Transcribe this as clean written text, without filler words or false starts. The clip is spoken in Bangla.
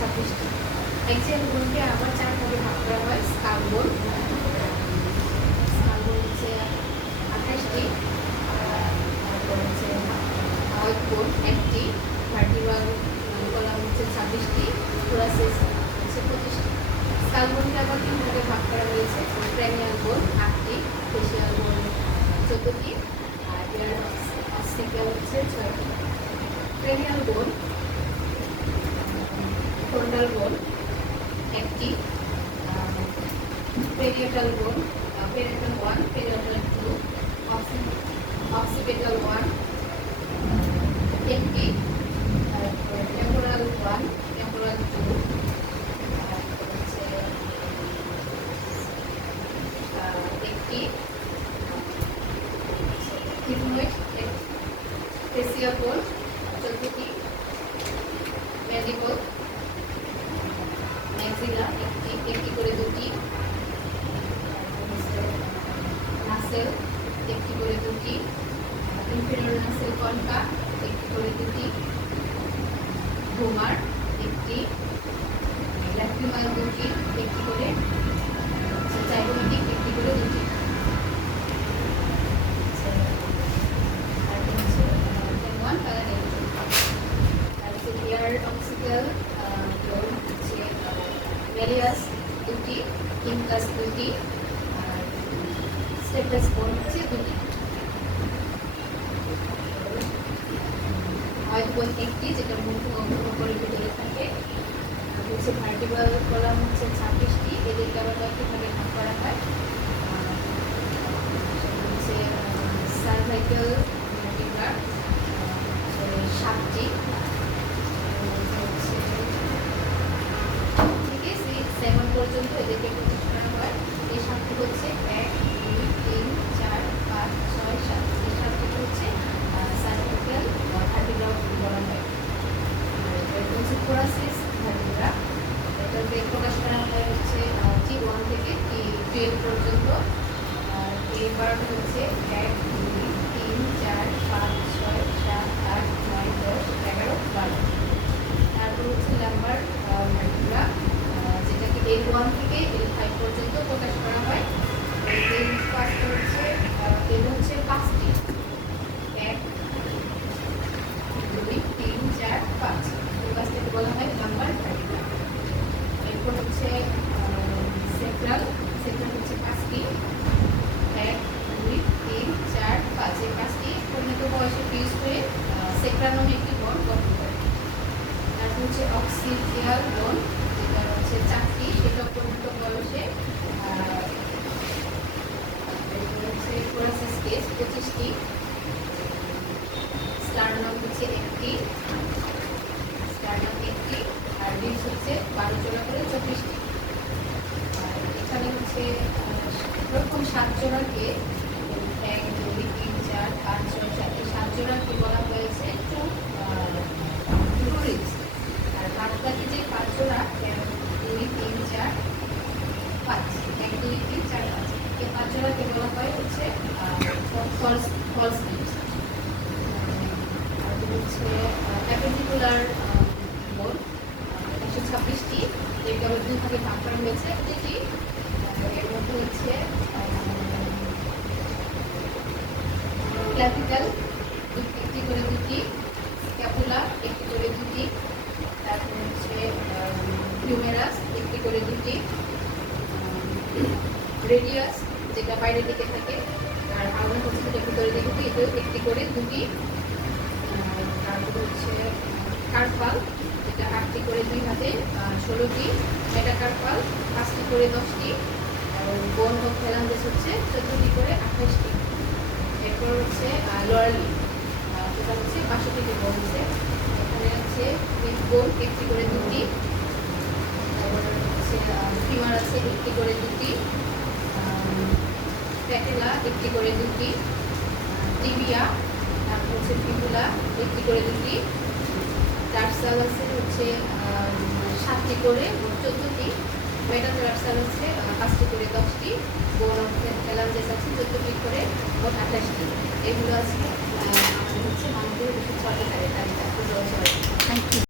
26টি। অ্যাক্সিয়াল বোনকে আবার 4 ভাগে ভাগ করা হয়। স্কাল বোন হচ্ছে 28টি, তারপর হচ্ছে ওয়েব বোন 1টি, ভার্টিব্রাল কলাম হচ্ছে 26টি, থোরাসিস হচ্ছে 25টি। স্কাল বোনকে আবার 3 ভাগে ভাগ করা হয়েছে। ক্র্যানিয়াল বোন 8টি, ফেসিয়াল বোন 14টি, আর ইয়ার অসিক্যাল হচ্ছে 6টি। ক্র্যানিয়াল বোন, ফ্রন্টাল বোন 1টি, পেরিয়েটাল বোন, পেরিয়েটাল 1, পেরিয়েটাল 2, অক্সিপিটাল 1 1টি, তারপর টেম্পোরাল 1, টেম্পোরাল 2, তারপর হচ্ছে 1টি, থিমোয়েড, ফেসিয়া বোন 14টি, ম্যান্ডিবল, ম্যাক্সিলা 1টি করে 2টি, নাসেল 1টি করে 2টি, ইনফেরিয়র নাসেল কনকা 1টি করে 2টি, ভুমার 1টি, ল্যাক্রিমাল 2টি 1টি করে, জাইগোমেটিক 1টি করে 2টি। এয়ার অক্সিক্যাল বোন হচ্ছে মেলিয়াস 2টি, ইনকাস 2টি, আর স্টেপলেস বোন হচ্ছে 2টি। ওয়েব বোন 1টি, যেটা মুখ করে ভিতরে থাকে। হচ্ছে ভার্টিব্রাল কলাম হচ্ছে 26টি, এদেরকে আবার কয়েকটি ভাগে ভাগ করা হয়। হচ্ছে সার্ভাইকাল ভার্টিব্রা 7টি, থেকে 6-7 পর্যন্ত এদেরকে প্রকাশ করা হয়। এই 7টি হচ্ছে 1, 2, 3, 4, 5, 6, 7। এই 7টি হচ্ছে সার্ভাইকাল ভার্টিব্রা বলা হয়। এটা হচ্ছে থোরাসিস ভার্টিব্রা, এটাকে প্রকাশ করা হয় হচ্ছে T1 থেকে T12 পর্যন্ত। আর এর বারোটা হচ্ছে 1, 2, 3, 4, 5, 6, 7, 8, 9, 10, 11, 12। তারপর হচ্ছে লাম্বার ভার্টিব্রা, যেটাকে L1 থেকে L5 পর্যন্ত প্রকাশ করা হয়। এর পাঁচটা হচ্ছে এর হচ্ছে 5টি, 1, 2, 3, 4, 5। এই 5টাকে বলা হয় লাম্বার ভার্টিব্রা। এরপর হচ্ছে সেক্রাল হচ্ছে 5টি, 1, 2, 3, 4, 5। এই 5টি পরিণত বয়সে ফিউজ হয়ে সেক্রাল নামে একটি বন গঠন করে। তারপর হচ্ছে অক্সিপিটাল বোন, যেটা হচ্ছে 4টি, সেটা পরিণত বয়সে হচ্ছে থোরাসিস কেস 25টি, স্টার্নাম হচ্ছে 1টি, আর রিবস হচ্ছে 12 জোড়া করে 24টি। আর এখানে হচ্ছে প্রথম 7 জোড়াকে 1, 2, 3, 4, 5, 6, 7 এই 7 জোড়াকে বলা হয়েছে টু রিবস। আর বাদ বাকি যে 5 জোড়া 1, 2, 3, 4, 5, 1, 2, 3, 4, 5 এই 5 জোড়াকে বলা হয় হচ্ছে ফলস রিবস। আর হচ্ছে অ্যাপেন্ডিকুলার বোন 126টি, যেটা আবার 2 ভাগে ভাগ করা হয়েছে। এটি এর মধ্যে হচ্ছে ক্লাভিকল 1টি করে 2টি, স্ক্যাপুলা 1টি করে 2টি, তারপর হচ্ছে হিউমেরাস 1টি করে 2টি, রেডিয়াস যেটা বাইরের দিকে থাকে, আর আলনা হচ্ছে যেটা ভিতরে দিকে এটাও 1টি করে 2টি। তারপর হচ্ছে কার্পাল, যেটা 8টি করে 2 হাতে 16টি, মেটাকার্পাল 5টি করে 10টি, এবং বোন অফ ফ্যালাঞ্জেস হচ্ছে 14টি করে 28টি। এরপর হচ্ছে লরালি, যেটা হচ্ছে 62টি বোন আছে। এখানে হচ্ছে বোন 1টি করে 2টি, তারপর হচ্ছে ফিমার আছে 1টি করে 2টি, প্যাটেলা 1টি করে 2টি, টিবিয়া, তারপর হচ্ছে ফিবুলা 1টি করে 2টি, টার্সাল আছে হচ্ছে 7টি করে 14টি, মেটাটার্সাল হচ্ছে 5টি করে 10টি, বোন অফ ফ্যালাঞ্জেস আছে 14টি করে 28টি। এগুলো আছে আমাদের হচ্ছে মানবদেহের 6টি তালিকা। Thank you.